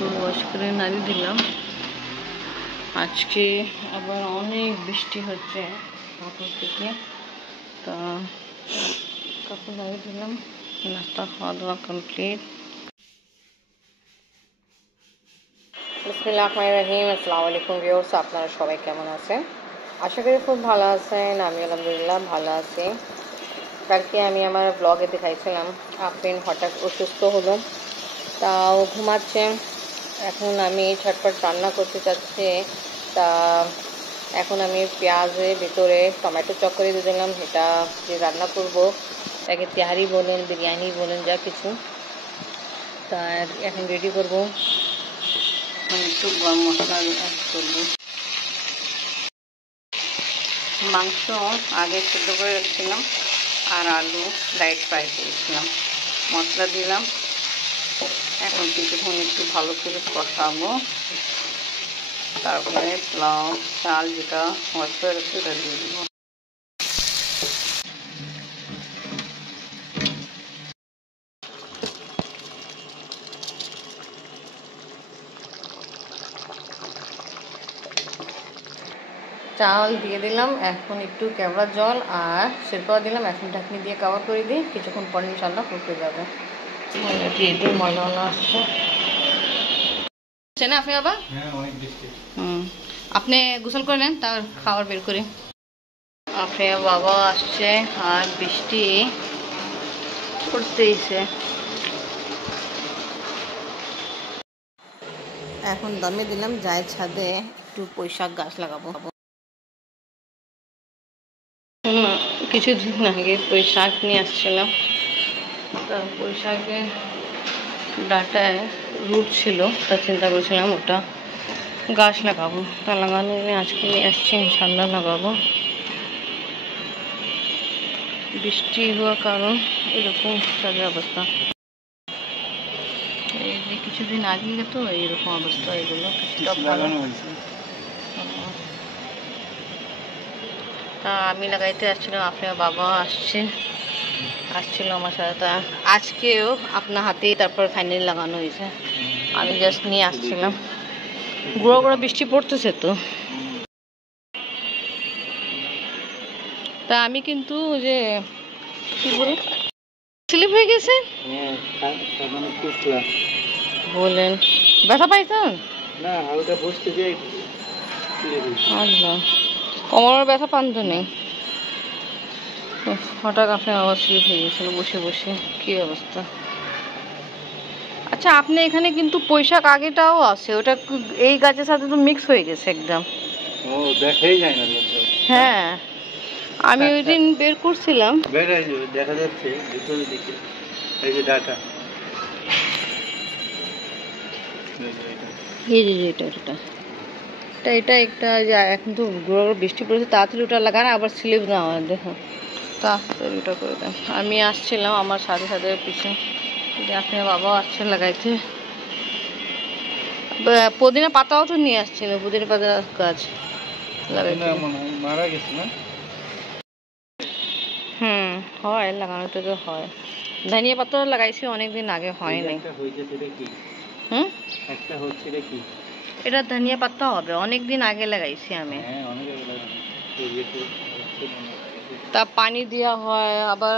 একটু ওয়াশ করে নাড়িয়ে দিলাম। আজকে আবার অনেক বৃষ্টি হচ্ছে কাপড় থেকে, তা কাপড় নাড়িয়ে দিলাম। নাস্তা খাওয়া দাওয়া কমপ্লিট। বিসমিল্লাহির রহমানির রহিম। আসসালামু আলাইকুম ভিউয়ার্স, আপনারা সবাই কেমন আছেন? আশা করি খুব ভালো আছেন। আমি আলহামদুলিল্লাহ ভালো আছি। কালকে আমি আমার ব্লগে দেখাইছিলাম আফরিন হঠাৎ অসুস্থ হলো, তাও ঘুমাচ্ছে। এখন আমি ঝটপট রান্না করতে চাচ্ছি, তা এখন আমি পেঁয়াজের ভিতরে টমেটো চক্করে দিয়ে দিলাম। এটা যে রান্না করব, তাকে তেহারি বলেন, বিরিয়ানি বলেন, যা কিছু, তা এখন রেডি করব। একটু গরম মশলা অ্যাড করবো। মাংস আগে সেদ্ধ করে রাখছিলাম আর আলু লাইট ফ্রাই করেছিলাম, মশলা দিলাম। এখন কিছুক্ষণ একটু ভালো করে কষাবো, তারপরে পোলাও চাল যেটা ওয়াশ করে রাখছি ওটা দিয়ে দেবো। চাল দিয়ে দিলাম, এখন একটু কেওড়া জল আর সিরকা দিলাম। এখন ঢাকনি দিয়ে কভার করে দিই, কিছুক্ষণ পর ইনশাল্লাহ ফুটে যাবে। দিয়ে দিই, মজা আসছে না। আপনি বাবা আপনি গোসল করে নেন, তার খাবার বের করি। আপনি বাবা আসছে আর বৃষ্টি পড়তেইছে। এখন দমে দিলাম, যাই ছাদে একটু পুঁইশাক গাছ লাগাবো। কিছুদিন আগে পুঁইশাক নিয়ে আসছিলাম, তা পুঁইশাকের ডাটায় রুট ছিল, তা চিন্তা করেছিলাম ওটা গাছ লাগাবো। তা লাগানো আজকে নিয়ে আসছি, ইনশাল্লাহ লাগাবো। বৃষ্টি হওয়ার কারণ এরকম চালের অবস্থা। এই যে কিছুদিন আগে তো এইরকম অবস্থা, এগুলো কিছুটা ভালো। তা আমি লাগাইতে আসছিলাম, আপনার বাবা আসছিল আমার সাথে। তা আজকেও আপনার হাতেই তারপর ফাইনালি লাগানো হয়েছে। আমি জাস্ট নিয়ে আসছিলাম। গুঁড়ো গুঁড়ো বৃষ্টি পড়তেছে তো। তা আমি কিন্তু যে কি বলি স্লিপ হয়ে গেছে বলেন, ব্যথা পাইছেন? না, হালকা বসতে যাই। আল্লাহ, কোমরের ব্যথা পান তো নেই? হঠাৎ আপনি আবার স্লিপ হয়ে গেছিল বসে বসে, কি অবস্থা। আচ্ছা, আপনি এখানে কিন্তু পুঁইশাক আগেটাও আছে, ওটা এই গাছের সাথে তো মিক্স হয়ে গেছে একদম। ও, দেখাই যায় না। হ্যাঁ, আমি ওই দিন বের করছিলাম, দেখা যাচ্ছে ভিতরের দিকে। এই যে ডাটা, এই যে এটা একটা যে এখন তো বৃষ্টি পড়েছে, তাড়াতাড়ি ওটা লাগান, আবার স্লিপ না হয়। দেখো, তাড়াতাড়ি ওটা করে দেন। আমি আসছিলাম আমার সাথে সাথে পিছনে, আপনার বাবাও আসছে লাগাইতে। পুদিনা পাতাও তো নিয়ে আসছিল, পুদিনা পাতা গাছ লাগাইতে। মারা গেছে না? হয়, লাগানো থেকে হয়। ধনিয়া পাতা লাগাইছি অনেকদিন আগে, হয়নি। একটা হচ্ছে কি, এটা ধনিয়া পাতা হবে, অনেকদিন আগে লাগাইছি আমি। তা পানি দেওয়া হয়, আবার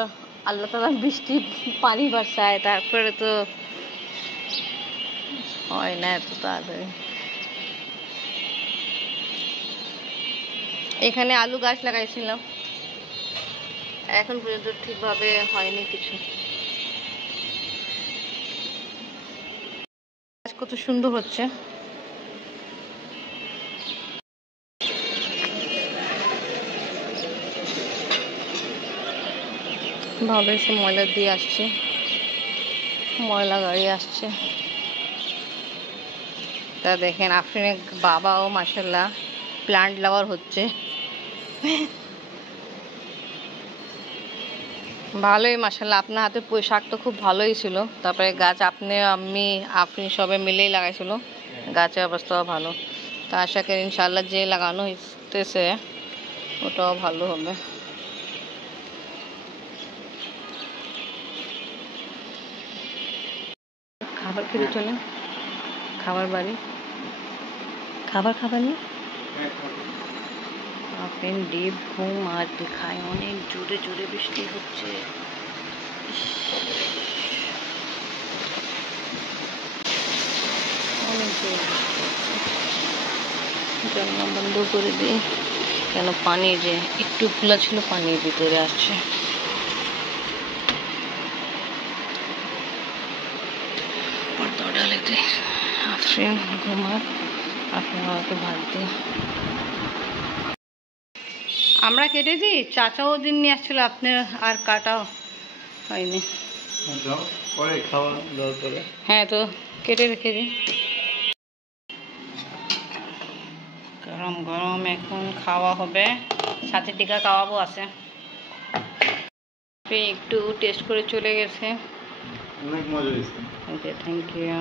আল্লাহ তাআলা বৃষ্টি পানি বর্ষায়, তারপরে তো হয় না এত তাড়াতাড়ি। এখানে আলু গাছ লাগাইছিলাম, এখন পর্যন্ত ঠিকভাবে হয়নি কিছু। গাছ কত সুন্দর হচ্ছে। ভালো এসে ময়লা দিয়ে আসছে, ময়লা গাড়ি আসছে। তা দেখেন আফরিনের বাবাও মাশাআল্লাহ প্লান্ট লাভার হচ্ছে। ভালোই মাশাআল্লাহ, আপনার হাতে পুঁইশাক তো খুব ভালোই ছিল। তারপরে গাছ আপনি আমি আফরিন সবাই মিলেই লাগাইছিল, গাছের অবস্থাও ভালো। তা আশা করি ইনশাআল্লাহ যে লাগানো হইতেছে ওটাও ভালো হবে। খাবার খেতে চলে, খাবার বাড়ি, খাবার খাবেন না? আফরিন ডিপ ঘুম আর দেখায় অনেক জোরে জোরে বৃষ্টি হচ্ছে। অনেক জোরে জানলা বন্ধ করে দিই, কেন পানি যে একটু খোলা ছিল পানির ভিতরে আসছে। পর্দা ডালে দিই, আফরিন ঘুমাক, আপনার আমাকে ভাত দিই। আমরা কেটে দিই, চাচাও দিন নিয়ে আসছিল, আপনার আর কাটাও হয়নি। পরে খাওয়া দাওয়ার পরে হ্যাঁ, তো কেটে রেখে দিই। গরম গরম এখন খাওয়া হবে, সাথে টিকা খাওয়াবো আছে। একটু টেস্ট করে চলে গেছে। অনেক মজা হয়েছে। ওকে, থ্যাংক ইউ।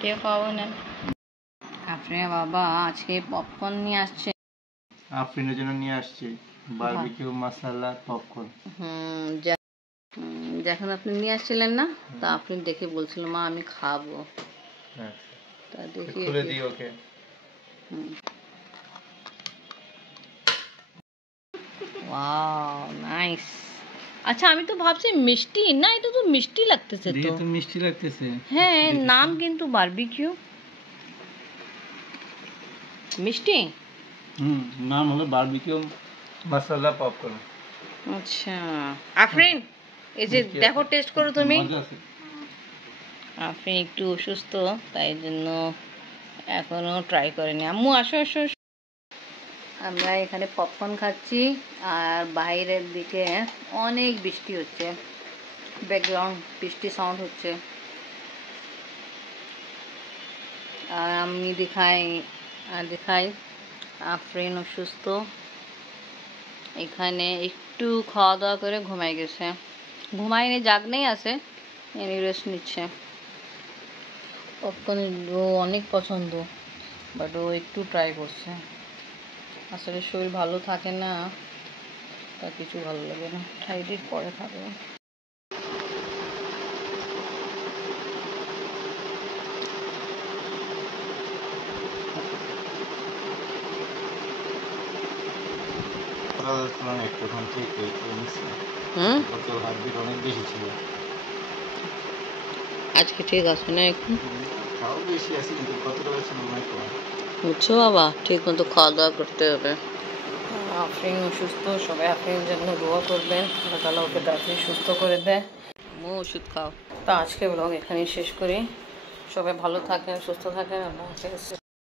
কেউ খাওয়াবো না। আপনার বাবা আজকে পপকর্ন নিয়ে আসছে। আফরিনের জন্য নিয়ে আসছি বারবিকিউ মশলা পপকর্ন। যখন আপনি নিয়ে আসছিলেন না, তা আপনি দেখে বলছিল মা আমি খাবো। হ্যাঁ, তা দেখি খুলে দিই ওকে। Wow, nice. আচ্ছা, আমি তো ভাবছি মিষ্টি না, এটা তো মিষ্টি লাগতেছে তো। দিয়ে তো মিষ্টি লাগতেছে। হ্যাঁ, নাম কিন্তু বারবিকিউ মিষ্টি। নাম হলো বারবিকিউ মশলা পপকর্ন। আচ্ছা আফরিন, এই যে দেখো, টেস্ট করো তুমি। আফরিন একটু অসুস্থ, তাই জন্য এখনো ট্রাই করিনি। আম্মু আসো আসো আসো। আমরা এখানে পপকর্ন খাচ্ছি আর বাইরের দিকে অনেক বৃষ্টি হচ্ছে, ব্যাকগ্রাউন্ড বৃষ্টি সাউন্ড হচ্ছে। আর আমি দেখাই আফরিন অসুস্থ, এখানে একটু খাওয়া দাওয়া করে ঘুমাই গেছে। ঘুমায়নি, জাগনেই আছে, এনি রেস্ট নিচ্ছে। পপকর্ন ও অনেক পছন্দ, বাট ও একটু ট্রাই করছে। আসলে শরীর ভালো থাকে না, তা কিছু ভালো লাগে না, খাইদির পরে খাবে। অনেক বেশি ছিল, আজকে ঠিক আছে না? একটু তাও বেশি আছে কিন্তু কতটা ছিল অনেক কম। বুঝছো বাবা, ঠিক মতো খাওয়া দাওয়া করতে হবে। আফরিন অসুস্থ, সবাই আফরিনের জন্য দোয়া করবেন, আল্লাহ তাআলা ওকে তাড়াতাড়ি সুস্থ করে দেয়। ওষুধ খাও। তা আজকে ব্লগ এখানেই শেষ করি। সবাই ভালো থাকেন, সুস্থ থাকেন, আল্লাহ হাফেজ।